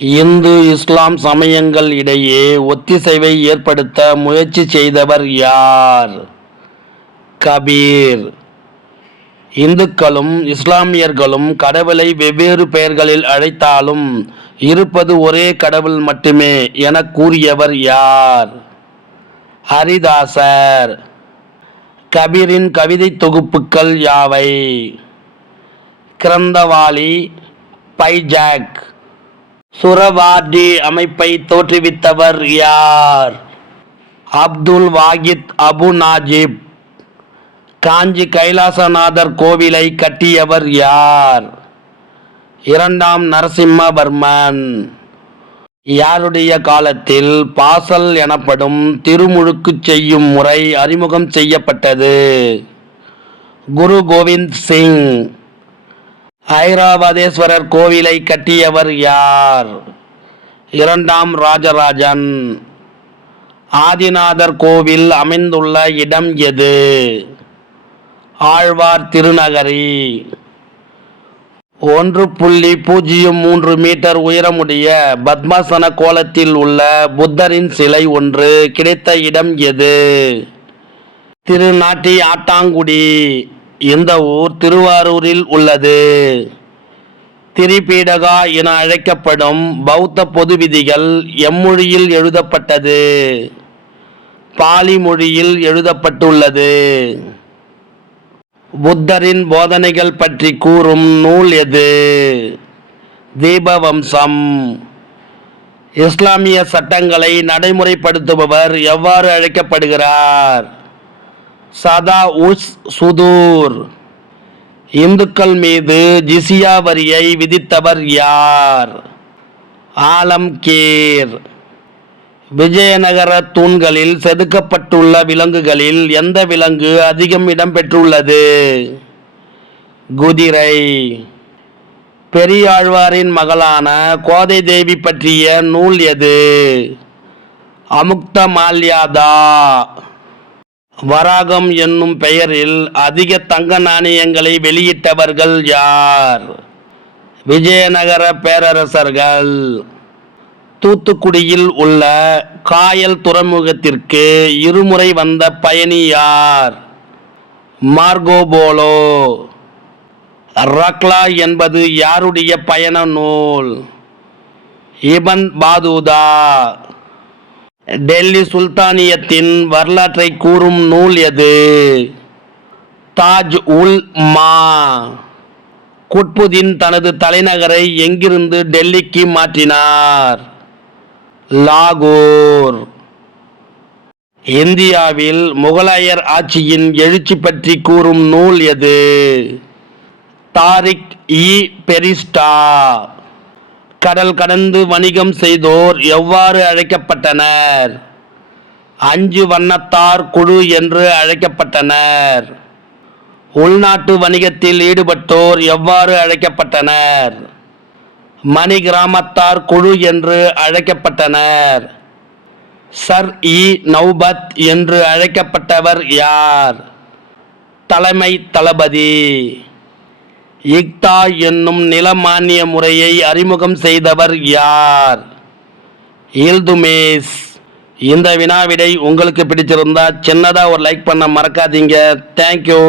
இந்து இஸ்லாம் சமயங்கள் இடையே ஒத்திசைவை ஏற்படுத்த முயற்சி செய்தவர் யார்? கபீர். இந்துக்களும் இஸ்லாமியர்களும் கடவுளை வெவ்வேறு பெயர்களில் அழைத்தாலும் இருப்பது ஒரே கடவுள் மட்டுமே என கூறியவர் யார்? ஹரிதாசர். கபீரின் கவிதை தொகுப்புகள் யாவை? கிரந்தவாளி, பைஜாக். சுரவார்டி அமைப்பை தோற்றுவித்தவர் யார்? அப்துல் வாகித் அபு நாஜிப். காஞ்சி கைலாசநாதர் கோவிலை கட்டியவர் யார்? இரண்டாம் நரசிம்மவர்மன். யாருடைய காலத்தில் பாசல் எனப்படும் திருமுழுக்கு செய்யும் முறை அறிமுகம் செய்யப்பட்டது? குரு கோவிந்த் சிங். ஐராவதேஸ்வரர் கோவிலை கட்டியவர் யார்? இரண்டாம் ராஜராஜன். ஆதிநாதர் கோவில் அமைந்துள்ள இடம் எது? ஆழ்வார் திருநகரி. 1.03 மீட்டர் உயரமுடைய பத்மாசன கோலத்தில் உள்ள புத்தரின் சிலை ஒன்று கிடைத்த இடம் எது? திருநாட்டி ஆட்டாங்குடி. இந்த ஊர் திருவாரூரில் உள்ளது. திரிபீடகா என அழைக்கப்படும் பௌத்த பொது விதிகள் எம்மொழியில் எழுதப்பட்டது? பாலி மொழியில் எழுதப்பட்டுள்ளது. புத்தரின் போதனைகள் பற்றி கூறும் நூல் எது? தீபவம்சம். இஸ்லாமிய சட்டங்களை நடைமுறைப்படுத்துபவர் எவ்வாறு அழைக்கப்படுகிறார்? சதா உஸ் சுதூர். இந்துக்கள் மீது ஜிசியா வரியை விதித்தவர் யார்? ஆலம்கீர். விஜயநகர தூண்களில் செதுக்கப்பட்டுள்ள விலங்குகளில் எந்த விலங்கு அதிகம் இடம்பெற்றுள்ளது? குதிரை. பெரியாழ்வாரின் மகளான கோதை தேவி பற்றிய நூல் எது? அமுக்த மால்யாதா. வராகம் என்னும் பெயரில் அதிக தங்க நாணயங்களை வெளியிட்டவர்கள் யார்? விஜயநகர பேரரசர்கள். தூத்துக்குடியில் உள்ள காயல் துறைமுகத்திற்கு இருமுறை வந்த பயணி யார்? மார்கோபோலோ. ரக்லா என்பது யாருடைய பயண நூல்? இபன் பாதுதா. டெல்லி சுல்தானியத்தின் வரலாற்றை கூறும் நூல் எது? தாஜ் உல் மா. குட்புதீன் தனது தலைநகரை எங்கிருந்து டெல்லிக்கு மாற்றினார்? லாகூர். இந்தியாவில் முகலாயர் ஆட்சியின் எழுச்சி பற்றி கூறும் நூல் எது? தாரிக் இ பெரிஸ்டா. கடல் கடந்து வணிகம் செய்தோர் எவ்வாறு அழைக்கப்பட்டனர்? 5 வண்ணத்தார் குழு என்று அழைக்கப்பட்டனர். உள்நாட்டு வணிகத்தில் ஈடுபட்டோர் எவ்வாறு அழைக்கப்பட்டனர்? மணி கிராமத்தார் குழு என்று அழைக்கப்பட்டனர். சர் இ நௌபத் என்று அழைக்கப்பட்டவர் யார்? தலைமை தளபதி. இக்தா என்னும் நில மானிய முறையை அறிமுகம் செய்தவர் யார்? இல்துமேஸ். இந்த வினாவிடை உங்களுக்கு பிடிச்சிருந்தா சின்னதாக ஒரு லைக் பண்ண மறக்காதீங்க. தேங்க்யூ.